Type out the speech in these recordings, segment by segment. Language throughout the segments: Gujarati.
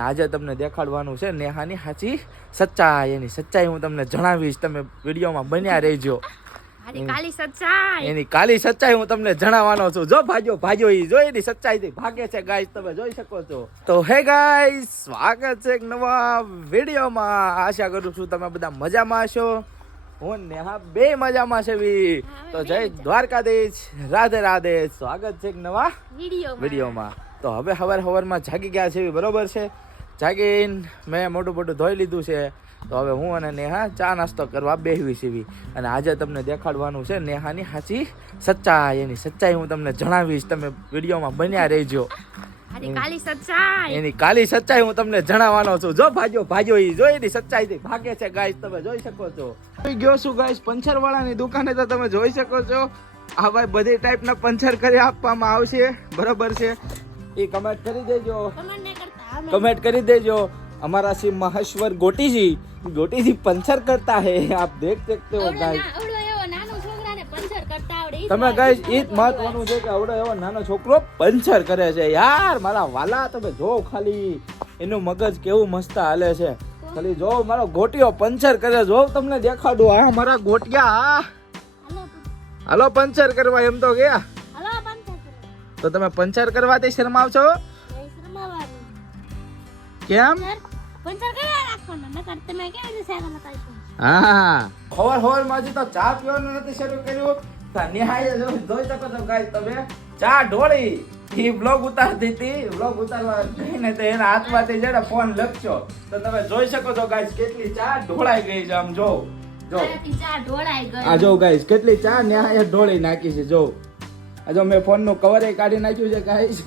આજે તમને દેખાડવાનું છે નેહાની સાચી સચ્ચાઈ. એની સચ્ચાઈ હું તમને જણાવીશ, તમે વિડીયોમાં બન્યા રહેજો. એની કાલી સચ્ચાઈ હું તમને જણાવવાનો છું. જો ભાગ્યો ઈ જો એની સચ્ચાઈ થી ભાગે છે ગાઈસ, તમે જોઈ શકો છો. તો હે ગાઈસ, સ્વાગત છે એક નવા વિડીયોમાં. આશા કરું છું તમે બધા મજામાં હશો. હું નેહા બે મજામાં છે. તો જય દ્વારકાધીશ, રાધે રાધે. સ્વાગત છે એક નવા વિડીયોમાં. તો હવે હવારમાં જાગી ગયા છે, બરોબર છે. જાગીને મેં મોટું ધોઈ લીધું છે. તો હવે હું અને નેહા ચા નાસ્તો કરવા બેહવી છે. અને આજે તમને દેખાડવાનું છે નેહાની સાચી સચ્ચાઈ. એની સચ્ચાઈ હું તમને જણાવીશ, તમે વિડીયોમાં બન્યા રહેજો. એની કાલી સચ્ચાઈ હું તમને જણાવવાનો છું. જો ભાગ્યો ઈ જો એની સચ્ચાઈ થી ભાગે છે ગાઈસ, તમે જોઈ શકો છો. ગયો છું ગાઈસ પંચર વાળાની દુકાને, તો તમે જોઈ શકો છો. આ ભાઈ બધી ટાઈપના પંચર કરી આપવામાં આવશે, બરોબર છે. એ કમેન્ટ કરી દેજો, कमेंट कर देजो. हमारा सी महेश्वर गोटी जी पंचर करता है, आप देख सकते हो गाइस. તમે ગાઈસ ઈ જ મહત્વનું છે કે આવડો એવો નાનો છોકરો પંચર કરે છે યાર. મારા વાલા તમે જો ખાલી એનું મગજ કેવું મસ્ત હાલે છે. ખાલી જો મારો ગોટીઓ પંચર કરે. જો તમને દેખાડું, આ મારા ગોટિયા હાલો પંચર કરવા એમ તો ગયા. તો તમે પંચર કરવાથી શરમાવ છો કેમ? હા, ખબર માં તો ચા પીવાનું નથી શરૂ કર્યું. નેહાએ જોઈ શકો છો ગાઈસ તમે, ચા ઢોળી ઈ બ્લોગ ઉતારતી હતી. બ્લોગ ઉતારવા ગઈને તો એના હાથમાંથી છે ને ફોન લખશો તો તમે જોઈ શકો છો ગાઈસ કેટલી ચા ઢોળાઈ ગઈ છે. આમ જો આ જો ગાઈસ કેટલી ચા નેહાએ ઢોળી નાખી છે. જો આ જો મેં ફોન નું કવર કાઢી નાખ્યું છે ગાઈસ.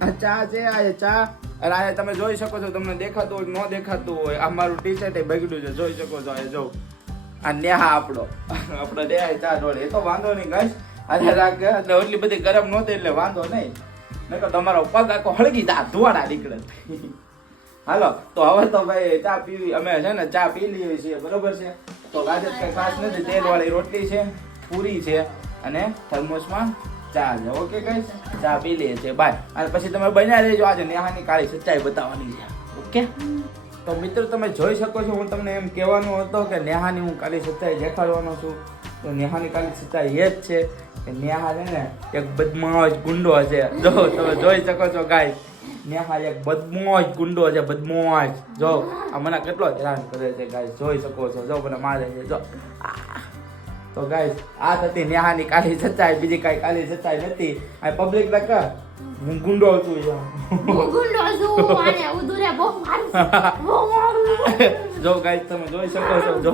આ ચા છે, આ ચા. અને આ તમે જોઈ શકો છો, તમને દેખાતું હોય ન દેખાતું હોય. આ મારું ટી શર્ટ એ બગડ્યું છે, જોઈ શકો છો. જો આ નેહા આપણો નેહા ચા ઢોળે. એ તો વાંધો નહીં ગાઈસ, આજે રાખે એટલે એટલી બધી ગરમ નહોતી એટલે વાંધો નહીં. નકર તમારો પગ આખો હળગી જા ધુવાડા નીકળે. હાલો તો હવે તો ભાઈ ચા પીવી, અમે છે ને ચા પી લઈએ છીએ, બરોબર છે. તો આજે કઈ ખાસ નથી, તેલ વાળી રોટલી છે, પૂરી છે અને થર્મોસમાં ચા છે. ઓકે ગાઈસ, ચા પી લઈએ છીએ, બાય. અને પછી તમે બન્યા રહેજો, આજે નેહાની કાળી સચ્ચાઈ બતાવવાની છે. ઓકે તો મિત્રો તમે જોઈ શકો છો, હું તમને એમ કહેવાનો હતો કે નેહાની હું કાળી સચ્ચાઈ દેખાડવાનો છું. તો નેહાની કાળી સચ્ચાઈ એ જ છે કે નેહા છે ને એક બદમાશ ગુંડો છે. જો તમે જોઈ શકો છો ગાઈસ, નેહા એક બદમાશ ગુંડો છે, બદમાશ. જો આ મને કેટલો હેરાન કરે છે ગાઈસ, જોઈ શકો છો. જો મને મારે છે જો. તો ગાઈસ આ હતી નેહાની કાલી સચ્ચાઈ, બીજી કઈ કાલી સચ્ચાઈ નથી. આ પબ્લિક ને કર હું ગુંડો છું જો ગાઈસ તમે જોઈ શકો છો. જો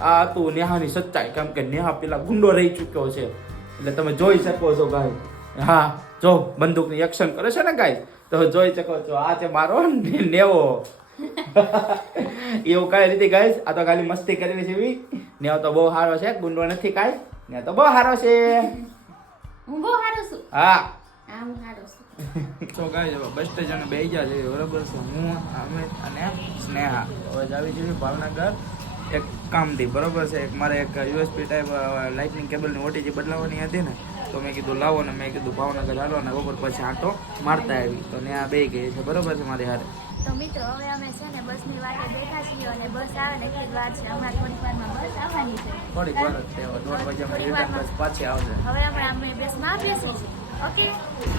આ હતું નેહાની સચ્ચાઈ, કેમ કે નેહા પેલા ગુંડો રહી ચુક્યો છે એટલે તમે જોઈ શકો છો ગાઈસ. હા જો બંદૂકની એક્શન કરે છે ને ગાઈસ, તો જોઈ શકો છો. આ છે મારો નેવો. એવું કઈ રીતે ગાઈસ, આ તો ખાલી મસ્તી કરી છે. નેવો તો બહુ સારો છે, ગુંડો નથી કાઈ. ને તો બહુ સારો છે. હું બહુ સારો છું. હા હું સારો છું. તો ગાઈસ બસ સ્ટેશન બેહી ગયા છે, બરોબર છે. હું અમિત અને સ્નેહા હવે જાવી છે ભાવનગર એક કામથી, બરોબર છે. એક મારે એક યુએસબી ટાઈપ લાઇટનિંગ કેબલની ઓટીજી બદલાવવાની હતી ને, તો મેં કીધું લાવો ને મેં કીધું ભાવનગર હાલો ને બપોર પછી આંટો મારતા આવી. તો ને આ બે ગઈ છે, બરોબર છે મારી હારે. તો મિત્રો હવે અમે છે ને બસની વાટે બેઠા છીએ અને બસ આવે ને એટલી જ વાર છે. અમારે થોડીક વારમાં બસ આવવાની છે. થોડીક વાર જ છે, 2 વાગ્યામાં રિટર્ન બસ પાછી આવશે. હવે અમે બસમાં બેસી છીએ. ઓકે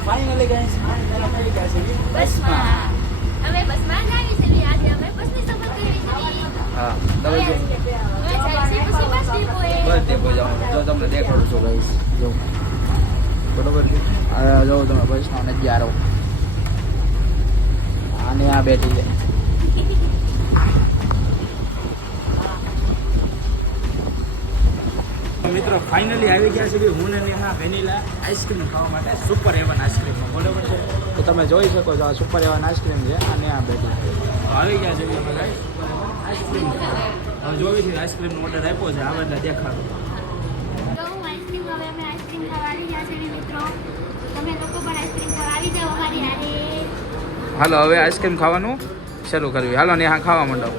ફાઇનલી ગાઈસ આવી ગયા છે બસમાં. હવે બસમાં જ આવી છે. આજે અમે બસની સફર કરી છે. હા તમે જો બસ ડેપો જાઓ. જો તમને દેખાડું છું ગાઈસ, જો બરોબર છે. આ જો તમે બસનો નજારો. અને આ બેઠી છે મિત્રો. ફાઇનલી આવી ગયા છે હું ને નેહા વેનીલા આઈસ્ક્રીમ ખાવા માટે સુપર એવન આઈસ્ક્રીમમાં, બરોબર છે. તો તમે જોઈ શકો છો આ સુપર એવન આઈસ્ક્રીમ છે. અને આ બેઠી આવી ગયા છે અમે આઈસ્ક્રીમ હવે જોઈ છે. આઈસ્ક્રીમનો ઓર્ડર આપ્યો છે, આવે એટલે દેખાડો. તો હું આઈસ્ક્રીમ હવે અમે આઈસ્ક્રીમ ખાવા આવી ગયા છે મિત્રો. તમે લોકો પણ આઈસ્ક્રીમ ખાવા આવી જાઓ અમારી હારે. હાલો હવે આઈસ્ક્રીમ ખાવાનું શરૂ કરવી. હાલો નેહા ખાવા માંડો.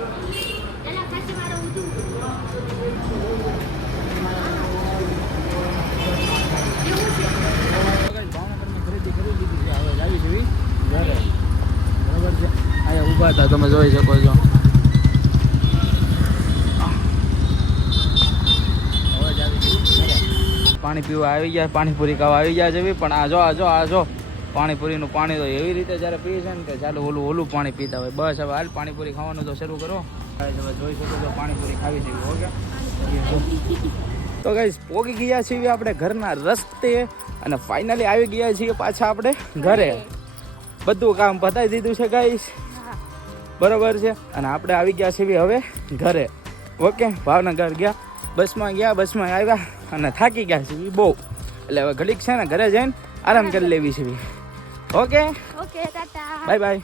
ઊભા હતા, તમે જોઈ શકો છો. પાણી પીવા આવી ગયા, પાણીપુરી ખાવા આવી ગયા છે. પણ આ જો પાણીપુરીનું પાણી તો એવી રીતે જ્યારે પીએ છે ને કે ચાલો ઓલું પાણી પીતા હોય. બસ હવે હાલ પાણીપુરી ખાવાનું તો શરૂ કરો. તમે જોઈ શકો છો પાણીપુરી ખાવી છે. ઓકે તો ગાઈસ પોગી ગયા છીએ આપણે ઘરના રસ્તે અને ફાઇનલી આવી ગયા છીએ પાછા આપણે ઘરે. બધું કામ પતાવી દીધું છે ગાઈસ, બરોબર છે. અને આપણે આવી ગયા છીએ હવે ઘરે. ઓકે ભાવનગર ગયા, બસમાં આવ્યા અને થાકી ગયા છીએ બહુ. એટલે હવે ઘડીક છે ને ઘરે જઈને આરામ કરી લેવી છે. Okay okay tata bye bye.